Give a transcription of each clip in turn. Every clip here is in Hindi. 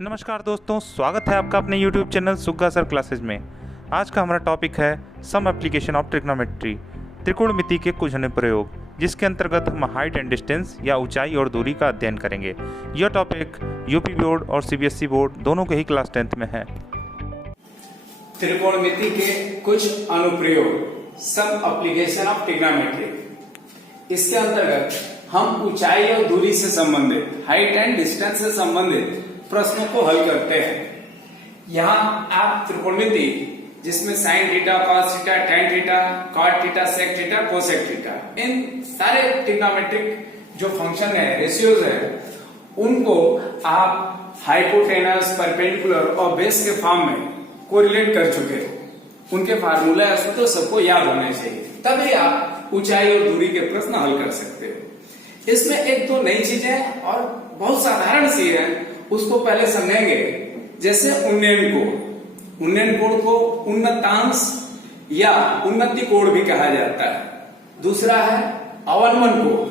नमस्कार दोस्तों, स्वागत है आपका अपने YouTube चैनल सुग्गा सर क्लासेज में। आज का हमारा टॉपिक है सम एप्लीकेशन ऑफ ट्रिग्नोमेट्री, त्रिकोणमिति के कुछ अनुप्रयोग, जिसके अंतर्गत हम हाइट एंड डिस्टेंस या ऊंचाई और दूरी का अध्ययन करेंगे। यह टॉपिक यूपी बोर्ड और सीबीएसई बोर्ड दोनों के ही क्लास 10th में है। त्रिकोणमिति के कुछ अनुप्रयोग, सम एप्लीकेशन ऑफ ट्रिग्नोमेट्री। इसके अंतर्गत हम ऊंचाई और दूरी से संबंधित, हाइट एंड डिस्टेंस से संबंधित प्रश्नों को हल करते हैं। यहाँ आप त्रिकोणमिति, जिसमें sine theta, cos theta, tan theta, cot theta, sec theta, cosec theta, इन सारे ट्रिग्नोमेट्रिक जो फंक्शन है, रेशियोज है, उनको आप हाइपोटेनस, परपेंडिकुलर और बेस के फॉर्म में कोरिलेट कर चुके हो। उनके फार्मूला सूत्र सबको याद होने चाहिए, तभी आप ऊंचाई और दूरी के प्रश्न हल कर सकते हो। इसमें एक दो नई चीजें और बहुत साधारण सी है, उसको पहले समझेंगे। जैसे उन्नयन कोण, उन्नयन कोण को उन्नतांश या उन्नति कोण भी कहा जाता है। दूसरा है अवनमन कोण,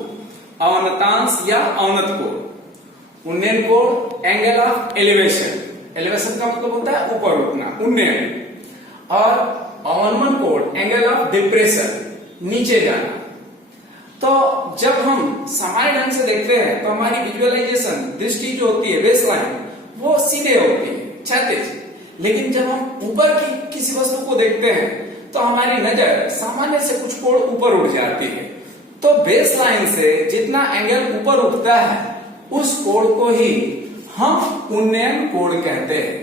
अवनतांश या अवनत कोण। उन्नयन कोण एंगल ऑफ एलिवेशन, एलिवेशन का मतलब होता है ऊपर उठना, उन्नयन। और अवनमन कोण एंगल ऑफ डिप्रेशन, नीचे जाना। तो जब हम सामान्य ढंग से देखते हैं तो हमारी विजुअलाइजेशन, दृष्टि जो होती है, बेसलाइन, वो सीधे होती है, क्षैतिज। लेकिन जब हम ऊपर की किसी वस्तु को देखते हैं तो हमारी नजर सामान्य से कुछ कोण ऊपर उठ जाती है। तो बेसलाइन से जितना एंगल ऊपर उठता है, उस कोण को ही हम उन्नयन कोण कहते हैं।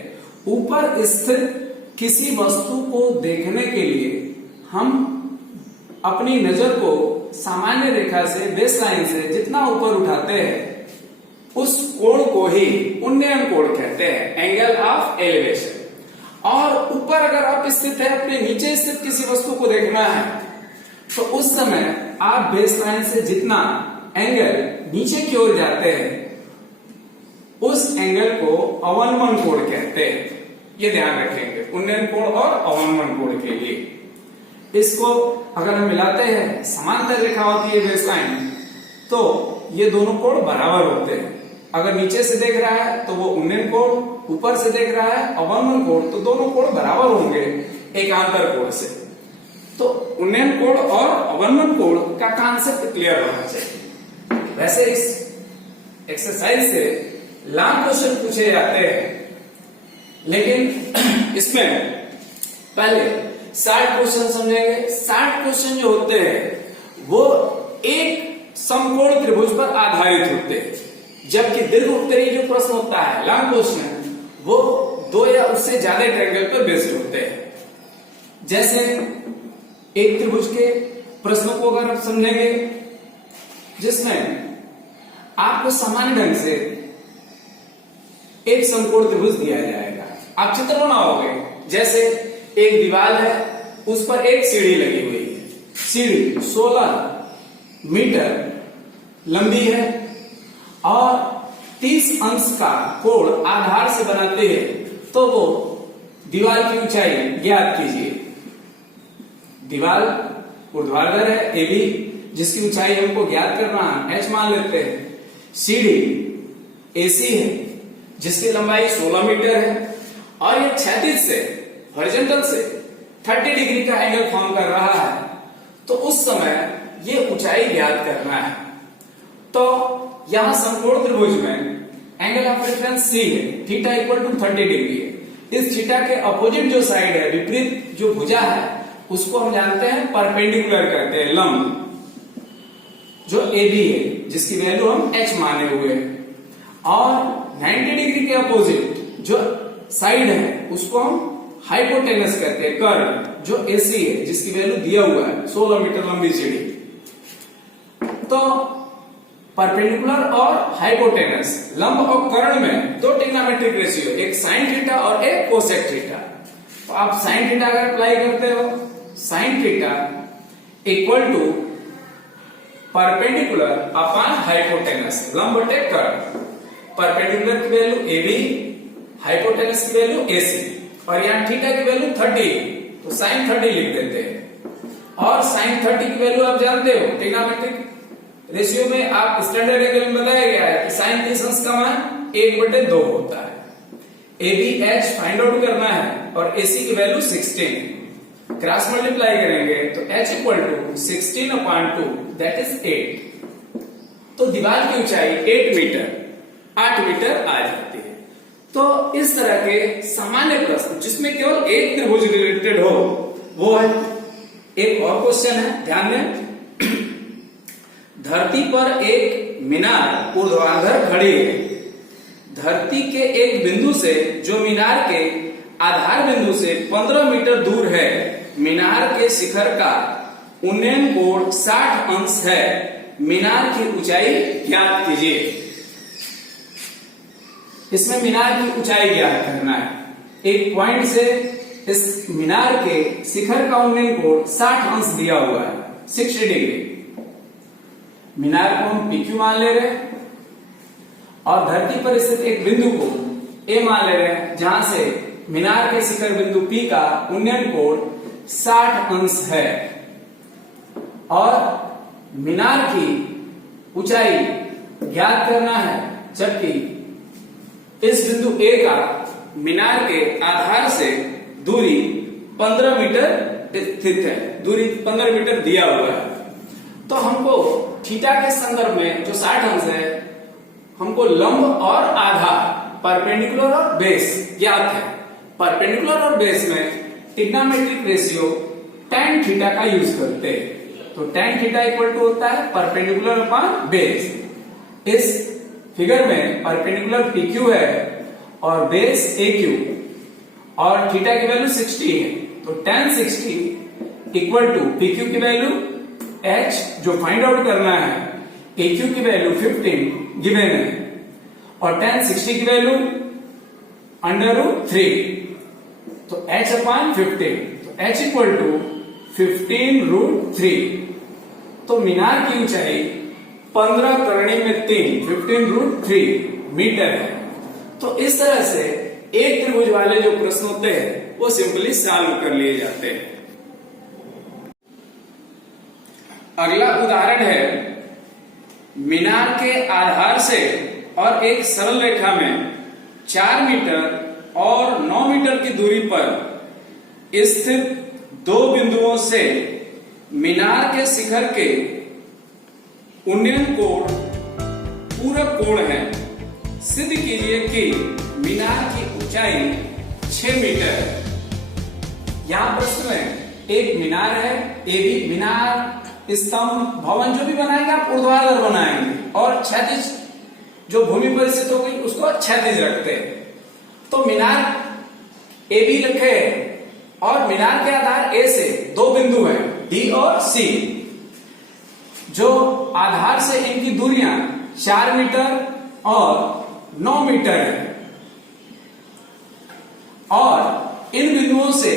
ऊपर स्थित किसी वस्तु को देखने के लिए हम अपनी नजर को सामान्य रेखा से, बेसलाइन से जितना ऊपर उठाते हैं, उस कोण को ही उन्नयन कोण कहते हैं, एंगल ऑफ एलिवेशन। और ऊपर अगर आप स्थित है, अपने नीचे स्थित किसी वस्तु को देखना है, तो उस समय आप बेसलाइन से जितना एंगल नीचे की ओर जाते हैं, उस एंगल को अवनमन कोण कहते हैं। ये ध्यान रखेंगे उन्नयन कोण और अवनमन कोण के लिए। इसको अगर हम मिलाते हैं, समांतर रेखा होती है बेसलाइन, तो ये दोनों कोण बराबर होते हैं। अगर नीचे से देख रहा है तो वो उन्नयन कोण, ऊपर से देख रहा है अवनमन कोण, तो दोनों कोण बराबर होंगे एकांतर कोण से। तो उन्नयन कोण और अवनमन कोण का कॉन्सेप्ट क्लियर होना चाहिए। वैसे इस एक्सरसाइज से लॉन्ग क्वेश्चन पूछे जाते हैं, लेकिन इसमें पहले 60 क्वेश्चन समझेंगे। 60 क्वेश्चन जो होते हैं वो एक समकोण त्रिभुज पर आधारित होते हैं, जबकि दीर्घ उत्तरीय जो प्रश्न होता है, लॉन्ग क्वेश्चन, वो दो या उससे ज्यादा ट्रायंगल पर बेस्ड होते हैं। जैसे एक त्रिभुज के प्रश्नों को अगर आप समझेंगे, जिसमें आपको सामान्य ढंग से एक समकोण त्रिभुज दिया जाएगा, आप चित्र बनाओगे। जैसे एक दीवार है, उस पर एक सीढ़ी लगी हुई है। सीढ़ी 16 मीटर लंबी है और 30 अंश का कोण आधार से बनाते हैं, तो वो दीवार की ऊंचाई ज्ञात कीजिए। दीवार ऊर्ध्वाधर है AB, जिसकी ऊंचाई हमको ज्ञात करना है, h मान लेते हैं। सीढ़ी AC है, जिसकी लंबाई 16 मीटर है, और ये क्षैतिज से, हॉरिजॉन्टल से 30 डिग्री का एंगल फॉर्म कर रहा है। तो उस समय ये ऊंचाई ज्ञात करना है। तो यहां समकोण त्रिभुज में एंगल ऑफ रेफरेंस C है, थीटा इक्वल टू 30 डिग्री है। इस थीटा के अपोजिट जो साइड है, विपरीत जो भुजा है, उसको हम जानते हैं परपेंडिकुलर कहते हैं, लंब, जो AB है, जिसकी वैल्यू हम h माने हुए हैं। और 90 डिग्री के अपोजिट जो साइड है, उसको हम हाइपोटेनस कहते हैं, कर्व, जो AC है, जिसकी वैल्यू दिया हुआ है 16 मीटर लंबी सीढ़ी। तो परपेंडिकुलर और हाइपोटेनस, लंब और कर्ण में दो ट्रिग्नोमेट्रिक रेशियो, एक साइन थीटा और एक कोसेक थीटा। तो आप साइन थीटा अगर अप्लाई करते हो, sine theta equal to perpendicular upon hypotenuse, लंब बटे कर्ण। परपेंडिकुलर की वैल्यू AB, हाइपोटेनस की वैल्यू AC, और यहाँ थीटा की वैल्यू 30, तो साइन 30 लिख देते हैं। और साइन 30 की वैल्यू आप जानते हो, ट्रिग्नोमेट्रिक रेशियो में आप स्टैंडर्ड एंगल में बताया गया है कि साइन 30 अंश का मान 1/2 होता है। ABH फाइंड आउट करना है और AC की वैल्यू 16, क्रॉस मल्टीप्लाई करेंगे तो H equal to 16/2 that is 8। तो दीवार की ऊंचाई 8 मीटर आ जाती है। तो इस तरह के सामान्य प्रश्न जिसमें केवल एक त्रिभुज रिलेटेड हो वो है। एक और क्वेश्चन है, ध्यान दें। धरती पर एक मीनार ऊर्ध्वाधर खड़ी है। धरती के एक बिंदु से जो मीनार के आधार बिंदु से 15 मीटर दूर है, मीनार के शिखर का उन्नयन कोण 60 अंश है। मीनार की ऊंचाई ज्ञात कीजिए। इसमें मीनार की ऊंचाई ज्ञात करना है। एक पॉइंट से इस मीनार के शिखर का उन्नयन कोण 60 अंश दिया हुआ है, 60 डिग्री। मीनार को हम PQ मान ले रहे हैं और धरती पर स्थित एक बिंदु को A मान ले रहे हैं, जहां से मीनार के शिखर बिंदु P का उन्नयन कोण 60 अंश है और मीनार की ऊंचाई ज्ञात करना है, जबकि इस बिंदु A का मीनार के आधार से दूरी 15 मीटर स्थित है, दूरी 15 मीटर दिया हुआ है। तो हमको थीटा के संदर्भ में जो 60 अंश है, हमको लंब और आधार, परपेंडिकुलर और बेस ज्ञात है। परपेंडिकुलर और बेस में ट्रिग्नोमेट्रिक रेशियो tan थीटा का यूज करते हैं। तो tan थीटा इक्वल टू होता है परपेंडिकुलर अपॉन बेस। इस फिगर में परपेंडिकुलर PQ है और बेस AQ और थीटा की वैल्यू 60 है। तो tan 60 इक्वल टू PQ की वैल्यू H जो फाइंड आउट करना है, AQ की वैल्यू 15 गिवन है और tan 60 की वैल्यू √3। तो H अपॉन 15, तो H इक्वल टू 15√3। तो मीनार की ऊंचाई 15 करणी में 3, 15√3 मीटर है। तो इस तरह से एक त्रिभुज वाले जो प्रश्न होते हैं वो सिंपली सॉल्व कर लिए जाते हैं। अगला उदाहरण है, मीनार के आधार से और एक सरल रेखा में 4 मीटर और 9 मीटर की दूरी पर स्थित दो बिंदुओं से मीनार के शिखर के उन्नयन कोण पूरक कोण है। सिद्ध कीजिए कि मीनार की ऊंचाई 6 मीटर है। यहां प्रश्न में एक मीनार है, AB मीनार स्तंभ भवन जो भी बनाएंगे आप ऊर्ध्वाधर बनाएंगे और क्षैतिज जो भूमि पर स्थित हो गई उसको क्षैतिज रखते हैं। तो मीनार AB रखे और मीनार के आधार A से दो बिंदु हैं D और C, जो आधार से इनकी दूरियां 4 मीटर और 9 मीटर है और इन बिंदुओं से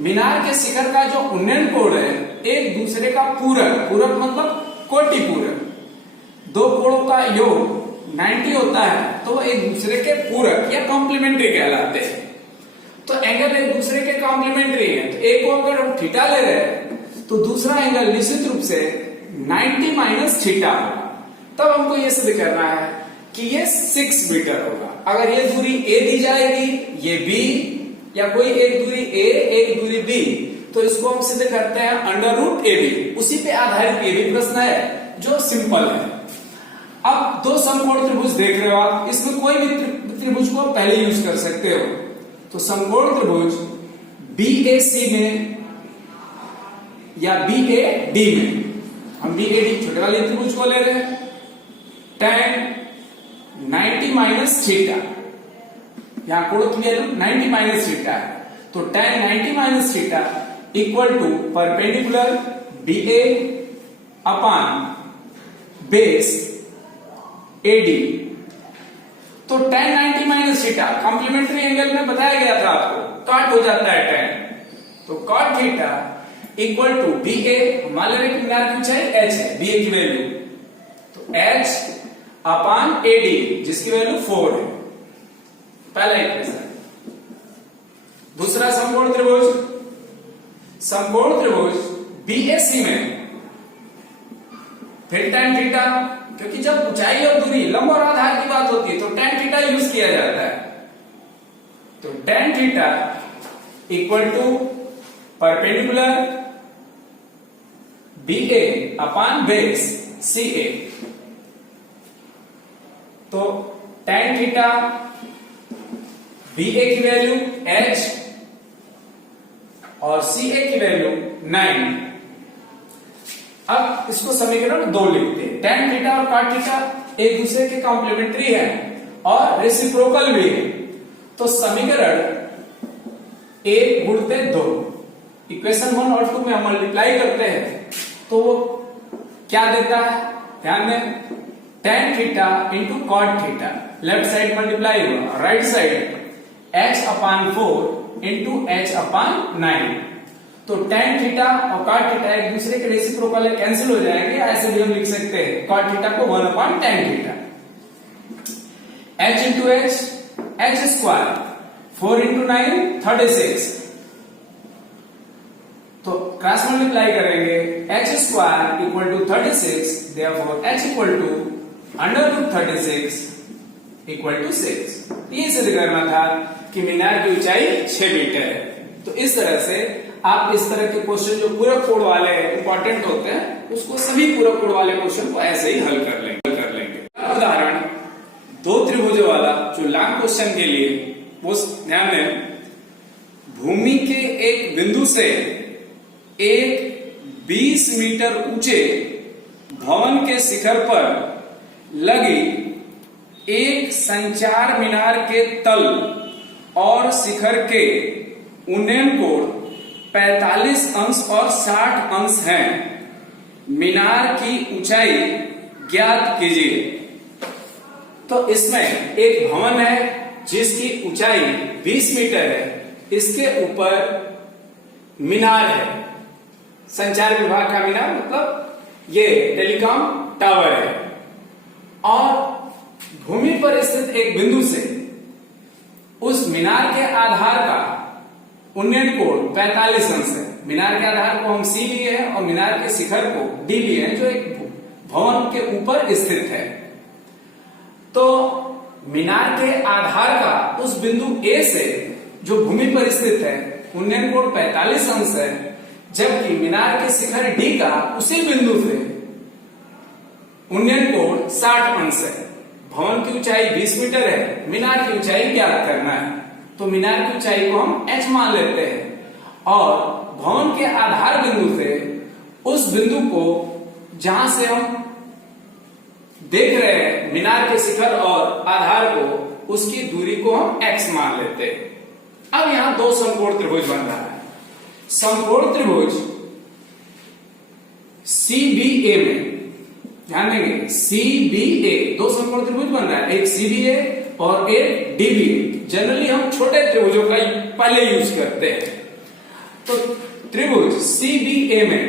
मीनार के शिखर का जो उन्नयन कोण है एक दूसरे का पूरक, पूरक मतलब कोटि पूरक, दो कोणों का योग 90 होता है, तो वो एक दूसरे के पूरक या कॉम्प्लीमेंट्री कहलाते हैं। तो एंगल एक दूसरे के कॉम्प्लीमेंट्री है। तो एक को अगर हम थीटा ले रहे हैं तो दूसरा एंगल निश्चित रूप से 90 माइनस थीटा होगा। तब हमको ये सिद्ध करना है कि ये 6 मीटर होगा। अगर ये दूरी A दी जाएगी, ये B, या कोई एक दूरी A एक दूरी B, तो इसको हम सिद्ध करते हैं √AB। उसी पे आधारित ये भी प्रश्न है जो सिंपल है। अब दो समकोण त्रिभुज देख रहे हो आप, इसमें कोई भी त्रिभुज को पहले यूज कर सकते हो। तो समकोण त्रिभुज BAC में या BAD में, हम BAD छोटे वाले त्रिभुज को ले रहे हैं। tan 90 माइनस थीटा, यहां कोण की वैल्यू 90 माइनस थीटा है। तो tan 90 minus theta equal to perpendicular BA upon base AD। तो tan 90 minus theta complementary angle में बताया गया था आपको, कॉट हो जाता है tan। तो cot theta equal to BA, मान ले रहे मीनार की ऊंचाई H है, BA की वैल्यू, तो H अपॉन AD जिसकी वैल्यू 4 है। पहला इक्वेशन। दूसरा समकोण त्रिभुज, समकोण त्रिभुज BAC में फिर tan थीटा, क्योंकि जब ऊंचाई और दूरी, लंब और आधार की बात होती है तो tan थीटा यूज किया जाता है। तो tan theta equal to perpendicular BA upon base CA। तो tan थीटा BA की वैल्यू h और CA की वैल्यू 9। अब इसको समीकरण 2 लिखते हैं। tan थीटा और cot थीटा एक दूसरे के कॉम्प्लीमेंट्री है और रेसिप्रोकल भी है। तो समीकरण 1 गुणते 2, इक्वेशन 1 और 2 में हम मल्टीप्लाई करते हैं तो वो क्या देता है, ध्यान दें, tan theta into cot theta, left side multiply हुआ, राइट साइड h अपान 4 इंटू h अपान 9। तो tan थीटा और cot थीटा एक दूसरे के रेसिप्रोकल है, कैंसिल हो जाएंगे। ऐसे भी हम लिख सकते हैं cot थीटा को 1 upon tan theta. h into h square, 4 into 9 36। तो क्रॉस मल्टीप्लाई करेंगे, h square equal to 36, therefore h equal to under root 36 equal to 6। ये सिद्ध करना था कि मीनार की ऊंचाई 6 मीटर है। तो इस तरह से आप इस तरह के क्वेश्चन जो पूरक कोड वाले इंपॉर्टेंट होते हैं, उसको सभी पूरक कोड वाले क्वेश्चन को ऐसे ही हल कर लेंगे। उदाहरण, 2 त्रिभुजों वाला जो लॉन्ग क्वेश्चन के लिए, वो ध्यान दें, भूमि के एक बिंदु से एक 20 मीटर ऊंचे भवन के शिखर पर लगी एक संचार मीनार के तल और शिखर के उन्नयन कोण 45 अंश और 60 अंश हैं। मीनार की ऊंचाई ज्ञात कीजिए। तो इसमें एक भवन है जिसकी ऊंचाई 20 मीटर है, इसके ऊपर मीनार है, संचार विभाग का मीनार, मतलब ये टेलीकॉम टावर है, और भूमि पर स्थित एक बिंदु से उस मीनार के आधार का उन्नयन कोण 45 अंश है। मीनार के आधार को हम C लिए हैं और मीनार के शिखर को D लिए हैं, जो एक भवन के ऊपर स्थित है। तो मीनार के आधार का उस बिंदु A से जो भूमि पर स्थित है उन्नयन कोण 45 अंश है, जबकि मीनार के शिखर D का उसी बिंदु से उन्नयन कोण 60 अंश है। भवन की ऊंचाई 20 मीटर है, मीनार की ऊंचाई ज्ञात करना है। तो मीनार की ऊंचाई को हम h मान लेते हैं और भवन के आधार बिंदु से उस बिंदु को, जहां से हम देख रहे हैं मीनार के शिखर और आधार को, उसकी दूरी को हम x मान लेते हैं। अब यहां 2 समकोण त्रिभुज बन रहा है। समकोण त्रिभुज CBA में, ध्यान देंगे, CBA 2 समकोण त्रिभुज बन रहा है, एक CBA और एक DBA। जनरली हम छोटे त्रिभुजों का पहले यूज करते हैं। तो त्रिभुज CBA में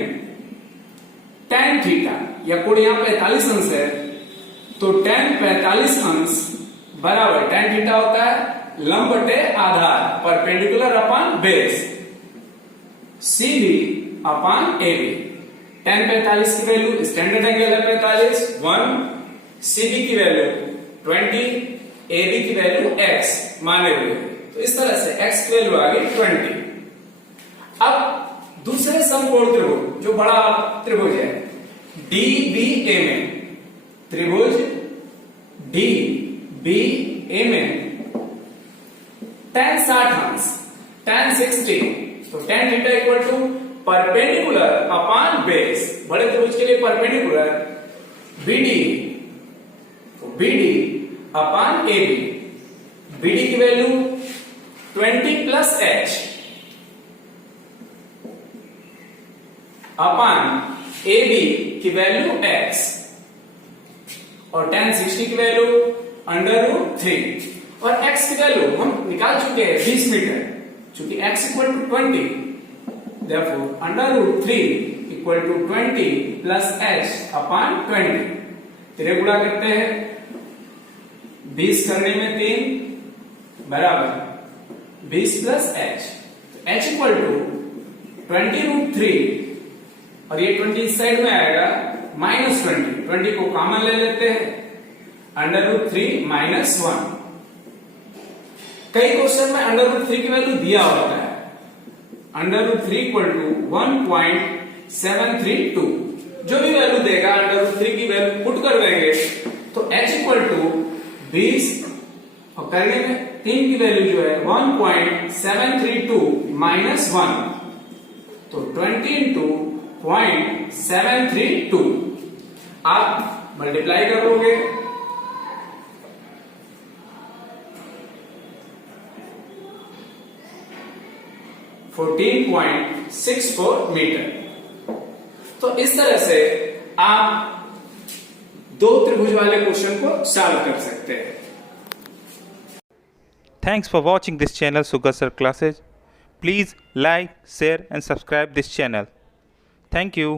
tan थीटा या कोण यहां 45 अंश है, तो tan 45 अंश बराबर tan थीटा होता है लंब बटे आधार, perpendicular upon base, CB upon AB। tan 45 की वैल्यू, स्टैंडर्ड एंगल है 45, 1, CB की वैल्यू 20, AB की वैल्यू x माने हुए। तो इस तरह से x की वैल्यू आ गई 20। अब दूसरे समकोण त्रिभुज जो बड़ा त्रिभुज है DBA में, त्रिभुज DBA में tan 60 अंश, tan 60, तो tan theta equal to perpendicular upon base, बड़े त्रिभुज के लिए परपेंडिकुलर BD, तो BD अपॉन AB। BD की value 20 plus h upon AB की वैल्यू x, और tan 60 की वैल्यू अंडर रूट 3, और x की वैल्यू हम निकाल चुके हैं 20 मीटर, चूंकि x equal to 20, therefore under root 3 equal to 20 plus h upon 20। तेरे गुणा करते हैं, 20 करने में 3 बराबर 20 प्लस h, तो h इक्वल टू 20 रूट 3, और ये 20 इस साइड में आएगा माइनस 20 को कॉमन ले लेते हैं, अंडर रूट 3 माइनस 1। कई क्वेश्चन में √3 की वैल्यू दिया होता है, √3 इक्वल टू 1.732, जो भी वैल्यू देगा √3 की वैल्यू पुट कर देंगे तो h इक्वल टू 20 और करने में 3 की वैल्यू जो है 1.732 माइनस 1, तो 20 इंटू 0.732 आप मल्टीप्लाई कर लोगे, (14.64 मीटर। तो इस तरह से आप दो त्रिभुज वाले क्वेश्चन को सॉल्व कर सकते हैं। Thanks for watching this channel Suga Sir Classes. Please like, share and subscribe this channel. Thank you.